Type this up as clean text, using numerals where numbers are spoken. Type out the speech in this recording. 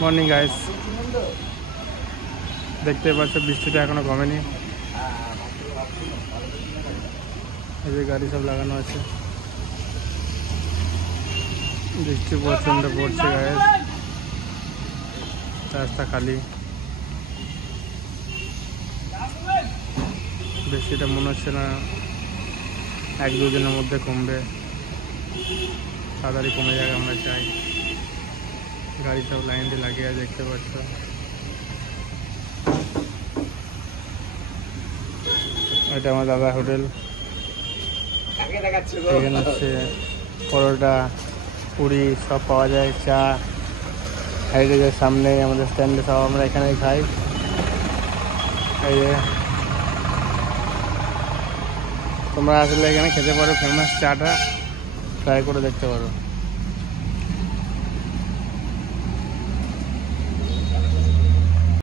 Morning guys, দেখতে পাচ্ছ বৃষ্টিটা এখনো কমেনি। এই যে গাড়ি সব লাগানো আছে, বৃষ্টি প্রচন্ড পড়ছে গাইস, রাস্তা খালি। বৃষ্টিটা মনে হচ্ছে না 1-2 দিনের মধ্যে কমবে, তাড়াতাড়ি কমে যাবে আমরা চাই। গাড়ি সব লাইন দিয়ে লাগিয়ে দেখতে পাচ্ছ। এটা আমার দাদা হোটেল, এখানে হচ্ছে পরোটা পুরি সব পাওয়া যায়, চা। হাইড্রেজের সামনে আমাদের স্ট্যান্ডে সব আমরা এখানেই খাই। এই যে তোমরা আসলে এখানে খেতে পারো, ফেমাস চাটা ট্রাই করে দেখতে পারো।